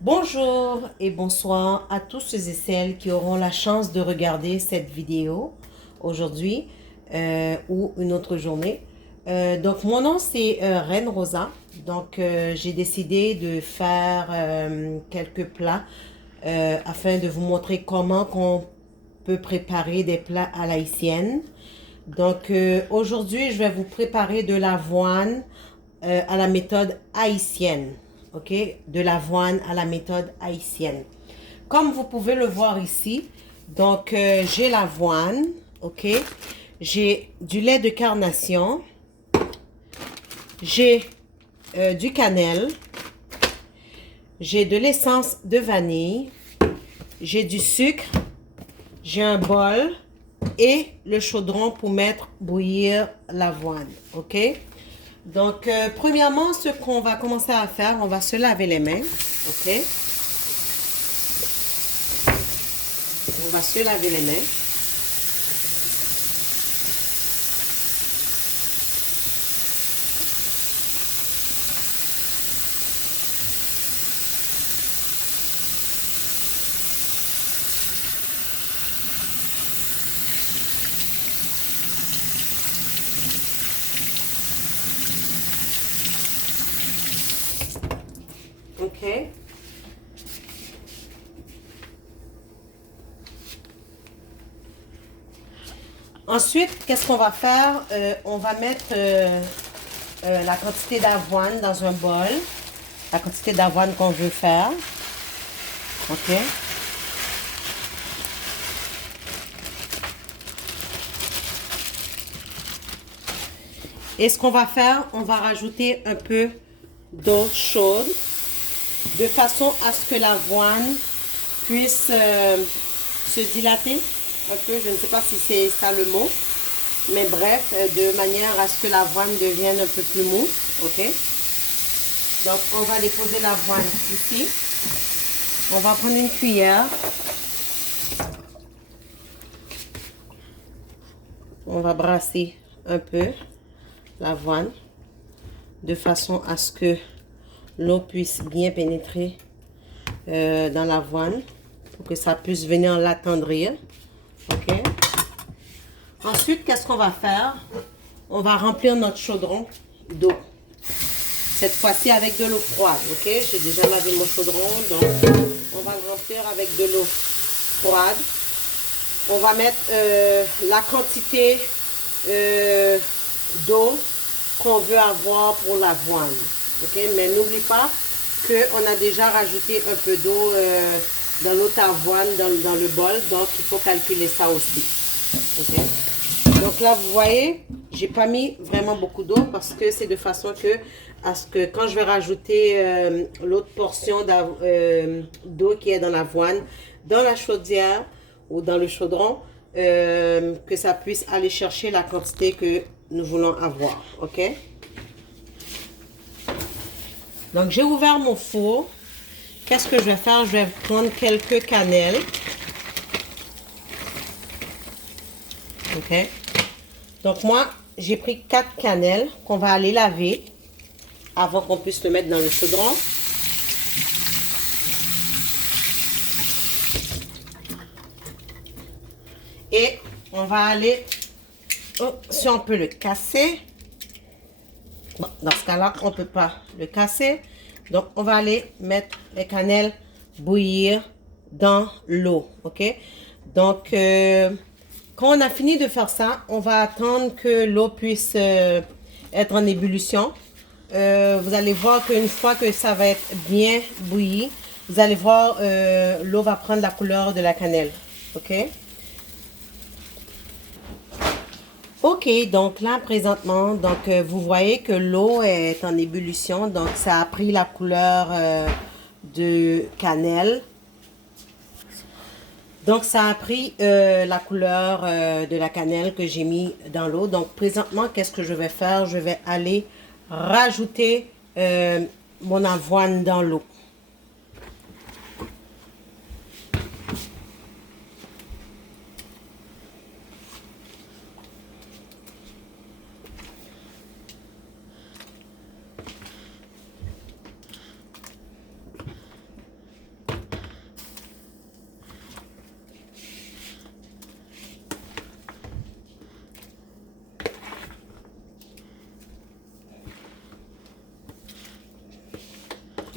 Bonjour et bonsoir à tous ceux et celles qui auront la chance de regarder cette vidéo aujourd'hui ou une autre journée. Donc mon nom c'est Reine Rosa. Donc j'ai décidé de faire quelques plats afin de vous montrer comment qu'on peut préparer des plats à l'haïtienne. Donc aujourd'hui je vais vous préparer de l'avoine à la méthode haïtienne. OK? De l'avoine à la méthode haïtienne. Comme vous pouvez le voir ici, donc j'ai l'avoine, OK? J'ai du lait de carnation, j'ai du cannelle, j'ai de l'essence de vanille, j'ai du sucre, j'ai un bol et le chaudron pour mettre bouillir l'avoine, OK? Donc, premièrement, ce qu'on va commencer à faire, on va se laver les mains, OK? On va se laver les mains. OK? Ensuite, qu'est-ce qu'on va faire? On va mettre la quantité d'avoine dans un bol. La quantité d'avoine qu'on veut faire. OK? Et ce qu'on va faire, on va rajouter un peu d'eau chaude de façon à ce que l'avoine puisse se dilater un peu. Je ne sais pas si c'est ça le mot. Mais bref, de manière à ce que l'avoine devienne un peu plus mou. OK? Donc, on va déposer l'avoine ici. On va prendre une cuillère. On va brasser un peu l'avoine de façon à ce que l'eau puisse bien pénétrer dans l'avoine pour que ça puisse venir l'attendrir. OK? Ensuite, qu'est-ce qu'on va faire? On va remplir notre chaudron d'eau. Cette fois-ci avec de l'eau froide. OK? J'ai déjà lavé mon chaudron, donc on va le remplir avec de l'eau froide. On va mettre la quantité d'eau qu'on veut avoir pour l'avoine. OK? Mais n'oublie pas qu'on a déjà rajouté un peu d'eau dans notre avoine, dans le bol. Donc, il faut calculer ça aussi. OK? Donc là, vous voyez, j'ai pas mis vraiment beaucoup d'eau parce que c'est de façon que, à ce que quand je vais rajouter l'autre portion d'eau qui est dans l'avoine, dans la chaudière ou dans le chaudron, que ça puisse aller chercher la quantité que nous voulons avoir. OK? Donc, j'ai ouvert mon four. Qu'est-ce que je vais faire? Je vais prendre quelques cannelles. OK? Donc, moi, j'ai pris 4 cannelles qu'on va aller laver avant qu'on puisse le mettre dans le chaudron. Et on va aller, si on peut le casser. Bon, dans ce cas-là, on ne peut pas le casser. Donc, on va aller mettre les cannelles bouillir dans l'eau. OK? Donc, quand on a fini de faire ça, on va attendre que l'eau puisse être en ébullition. Vous allez voir qu'une fois que ça va être bien bouilli, vous allez voir l'eau va prendre la couleur de la cannelle. OK? OK, donc là, présentement, donc vous voyez que l'eau est en ébullition. Donc, ça a pris la couleur de cannelle. Donc, ça a pris la couleur de la cannelle que j'ai mis dans l'eau. Donc, présentement, qu'est-ce que je vais faire? Je vais aller rajouter mon avoine dans l'eau.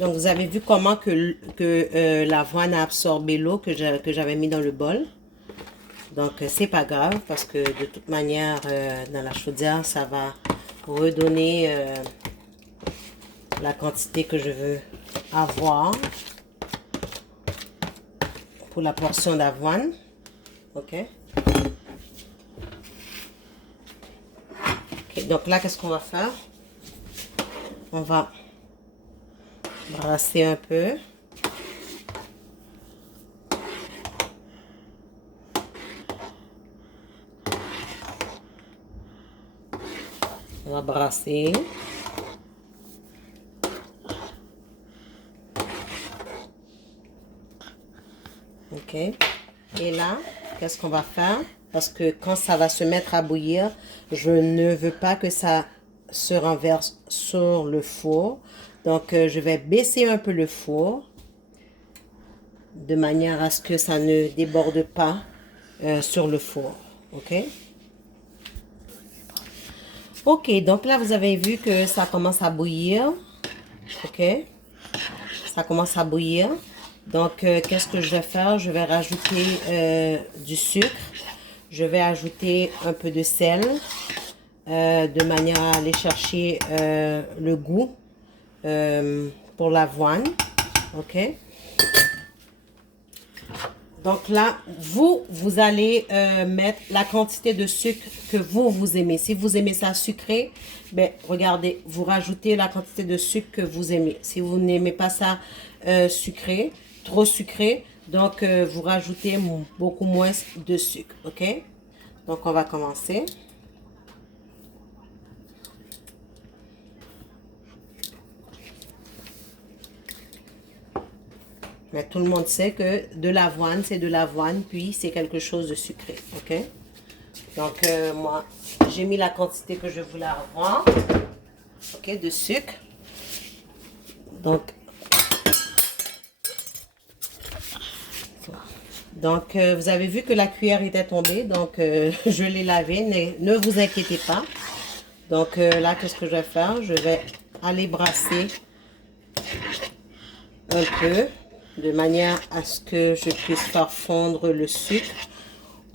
Donc, vous avez vu comment que l'avoine a absorbé l'eau que j'avais mis dans le bol. Donc, c'est pas grave parce que de toute manière, dans la chaudière, ça va redonner la quantité que je veux avoir pour la portion d'avoine. OK? OK, donc là, qu'est-ce qu'on va faire? On va brasser un peu. On va brasser. OK. Et là, qu'est-ce qu'on va faire? Parce que quand ça va se mettre à bouillir, je ne veux pas que ça se renverse sur le four. Donc, je vais baisser un peu le four de manière à ce que ça ne déborde pas sur le four. OK? OK, donc là, vous avez vu que ça commence à bouillir. OK? Ça commence à bouillir. Donc, qu'est-ce que je vais faire? Je vais rajouter du sucre. Je vais ajouter un peu de sel de manière à aller chercher le goût pour l'avoine. OK? Donc là, vous allez mettre la quantité de sucre que vous aimez. Si vous aimez ça sucré, ben regardez, vous rajoutez la quantité de sucre que vous aimez. Si vous n'aimez pas ça sucré, trop sucré, donc vous rajoutez beaucoup moins de sucre. OK? Donc on va commencer. Mais tout le monde sait que de l'avoine, c'est de l'avoine, puis c'est quelque chose de sucré. OK? Donc, moi, j'ai mis la quantité que je voulais avoir. OK? De sucre. Donc, vous avez vu que la cuillère était tombée. Donc, je l'ai lavée. Ne vous inquiétez pas. Donc, là, qu'est-ce que je vais faire? Je vais aller brasser un peu, de manière à ce que je puisse faire fondre le sucre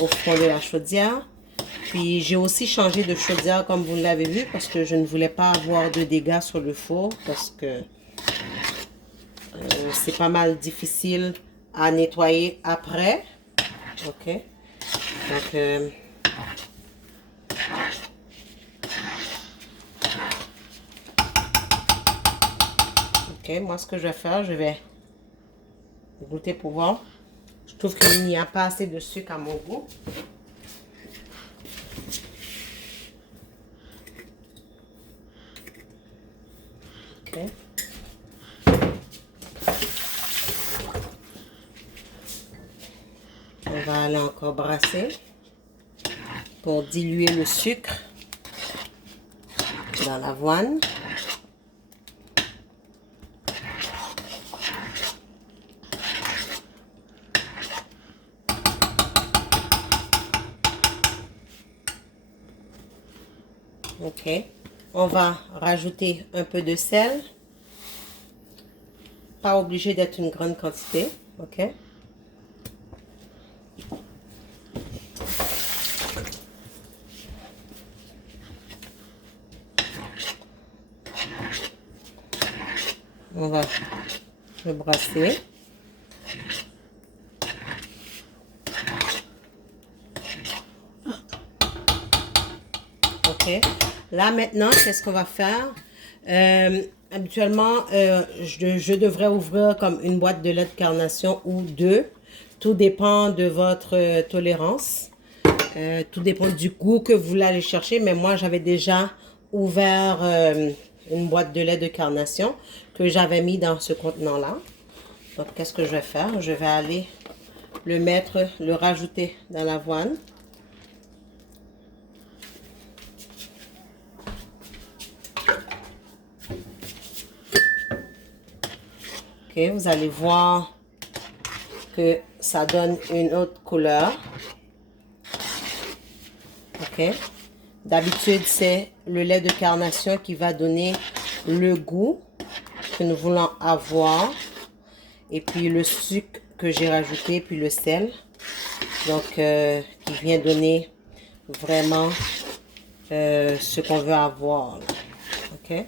au fond de la chaudière. Puis j'ai aussi changé de chaudière comme vous l'avez vu parce que je ne voulais pas avoir de dégâts sur le four parce que c'est pas mal difficile à nettoyer après. OK? Donc, OK, moi ce que je vais faire, je vais goûter pour voir. Je trouve qu'il n'y a pas assez de sucre à mon goût. OK. On va aller encore brasser pour diluer le sucre dans l'avoine. OK. On va rajouter un peu de sel. Pas obligé d'être une grande quantité. OK. On va le brasser. OK. Là, maintenant, qu'est-ce qu'on va faire? Habituellement, je devrais ouvrir comme une boîte de lait de carnation ou deux. Tout dépend de votre tolérance. Tout dépend du goût que vous voulez aller chercher. Mais moi, j'avais déjà ouvert une boîte de lait de carnation que j'avais mis dans ce contenant-là. Donc, qu'est-ce que je vais faire? Je vais aller le rajouter dans l'avoine. OK, vous allez voir que ça donne une autre couleur. OK. D'habitude, c'est le lait de carnation qui va donner le goût. que nous voulons avoir. Et puis le sucre que j'ai rajouté, puis le sel. Donc, qui vient donner vraiment ce qu'on veut avoir. Là. OK?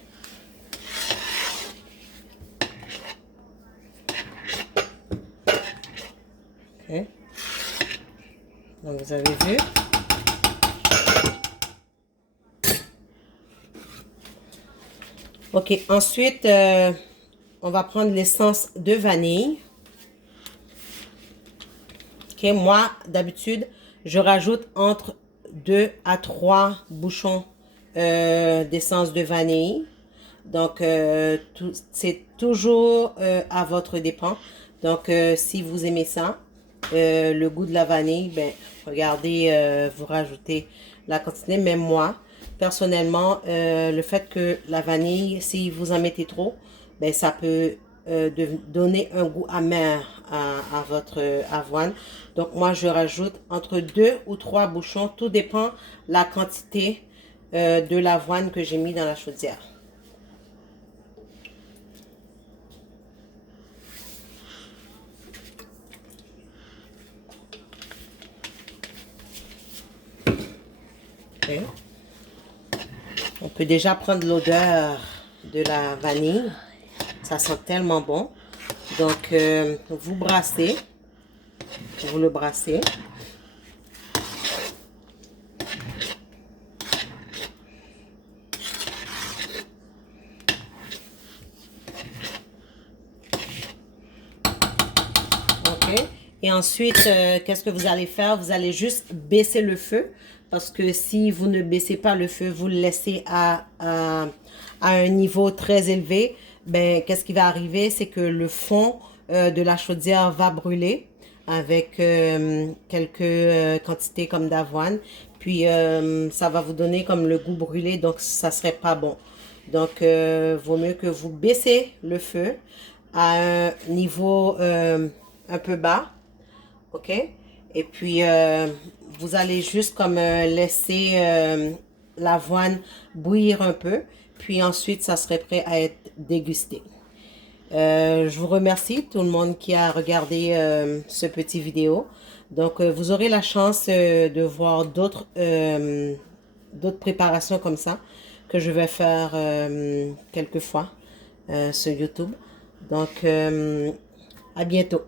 OK. Donc, vous avez vu. OK. Ensuite, on va prendre l'essence de vanille. OK. Moi, d'habitude, je rajoute entre 2 à 3 bouchons d'essence de vanille. Donc, c'est toujours à votre dépend. Donc, si vous aimez ça, le goût de la vanille, ben, regardez, vous rajoutez la quantité. Même moi, personnellement, le fait que la vanille, si vous en mettez trop, ben, ça peut donner un goût amer à votre avoine. Donc, moi, je rajoute entre 2 ou 3 bouchons. Tout dépend la quantité de l'avoine que j'ai mis dans la chaudière. Okay. On peut déjà prendre l'odeur de la vanille. Ça sent tellement bon. Donc, vous brassez. Vous le brassez. OK. Et ensuite, qu'est-ce que vous allez faire? Vous allez juste baisser le feu. Parce que si vous ne baissez pas le feu, vous le laissez à un niveau très élevé, ben, qu'est-ce qui va arriver? C'est que le fond de la chaudière va brûler avec quelques quantités comme d'avoine. Puis, ça va vous donner comme le goût brûlé, donc ça serait pas bon. Donc, vaut mieux que vous baissez le feu à un niveau un peu bas. OK? Et puis, vous allez juste comme laisser l'avoine bouillir un peu. Puis ensuite, ça serait prêt à être dégusté. Je vous remercie tout le monde qui a regardé ce petit vidéo. Donc, vous aurez la chance de voir d'autres préparations comme ça que je vais faire quelquefois sur YouTube. Donc, à bientôt.